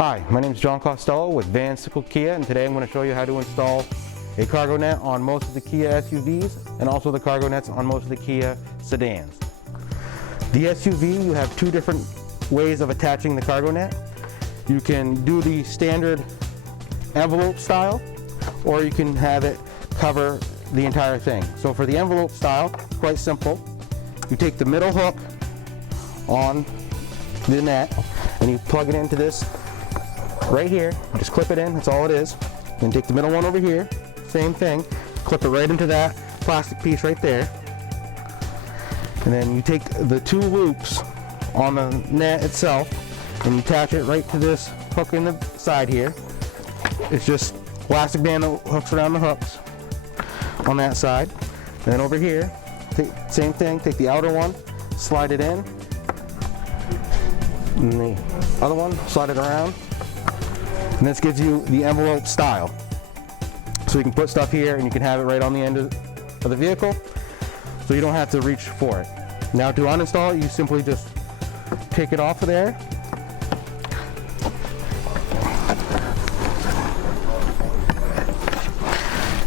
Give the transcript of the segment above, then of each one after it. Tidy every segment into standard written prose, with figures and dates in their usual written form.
Hi, my name is John Costello with Van Sickle Kia, and today I'm going to show you how to install a cargo net on most of the Kia SUVs and also the cargo nets on most of the Kia Sedans. The SUV, you have two different ways of attaching the cargo net. You can do the standard envelope style, or you can have it cover the entire thing. So for the envelope style, quite simple. You take the middle hook on the net and you plug it into this right here. Just clip it in, that's all it is. Then take the middle one over here, same thing, clip it right into that plastic piece right there. And then you take the two loops on the net itself and you attach it right to this hook in the side here. It's just elastic band that hooks around the hooks on that side. And then over here, same thing, take the outer one, slide it in, and the other one, slide it around. And this gives you the envelope style. So you can put stuff here and you can have it right on the end of the vehicle, so you don't have to reach for it. Now to uninstall it, you simply just take it off of there.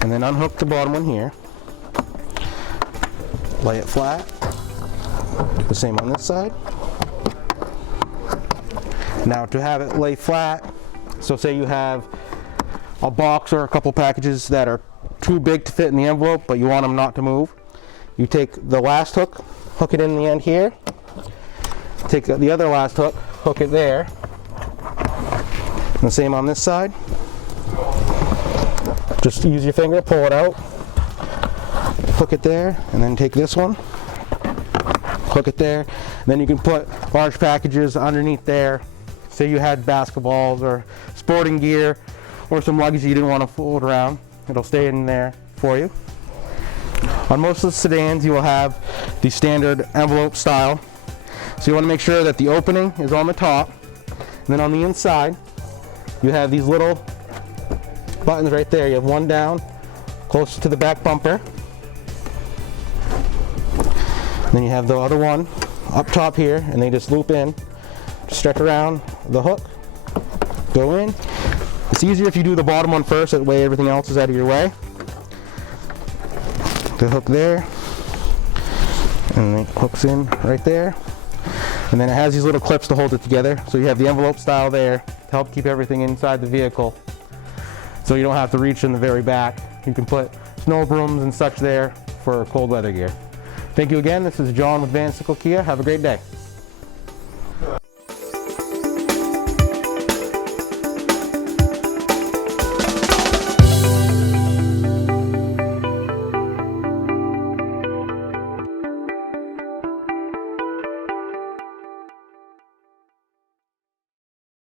And then unhook the bottom one here. Lay it flat. Do the same on this side. Now to have it lay flat, so say you have a box or a couple packages that are too big to fit in the envelope, but you want them not to move, you take the last hook, hook it in the end here, take the other last hook, hook it there, and the same on this side. Just use your finger, pull it out, hook it there, and then take this one, hook it there, and then you can put large packages underneath there. Say you had basketballs or sporting gear or some luggage you didn't want to fold around, it'll stay in there for you. On most of the sedans, you will have the standard envelope style. So you want to make sure that the opening is on the top, and then on the inside, you have these little buttons right there. You have one down close to the back bumper, and then you have the other one up top here, and they just loop in, stretch around the hook, go in. It's easier if you do the bottom one first, that way everything else is out of your way. The hook there, and it hooks in right there, and then it has these little clips to hold it together. So you have the envelope style there to help keep everything inside the vehicle, so you don't have to reach in the very back. You can put snow brooms and such there for cold weather gear. Thank you again. This is John with Van Sickle Kia. Have a great day.